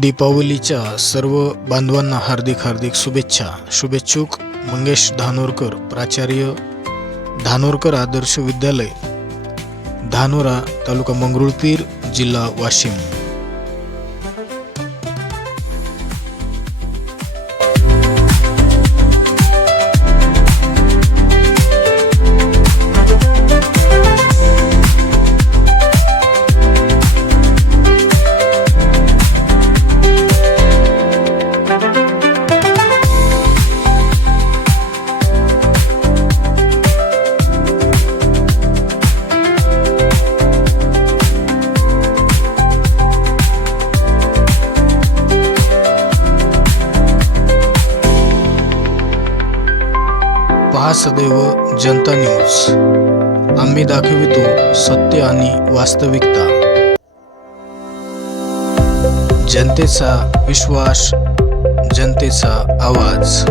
दीपावलीच्या सर्व बांधवांना हार्दिक हार्दिक शुभेच्छा. शुभेच्छुक मंगेश धानोरकर प्राचार्य धानोरकर आदर्श विद्यालय धानोरा तालुका मंगरुळपीर जिल्हा वाशिम. पहा सदैव जनता न्यूज. आम्ही दाखवितो सत्य आणि वास्तविकता. जनतेचा विश्वास जनतेचा आवाज.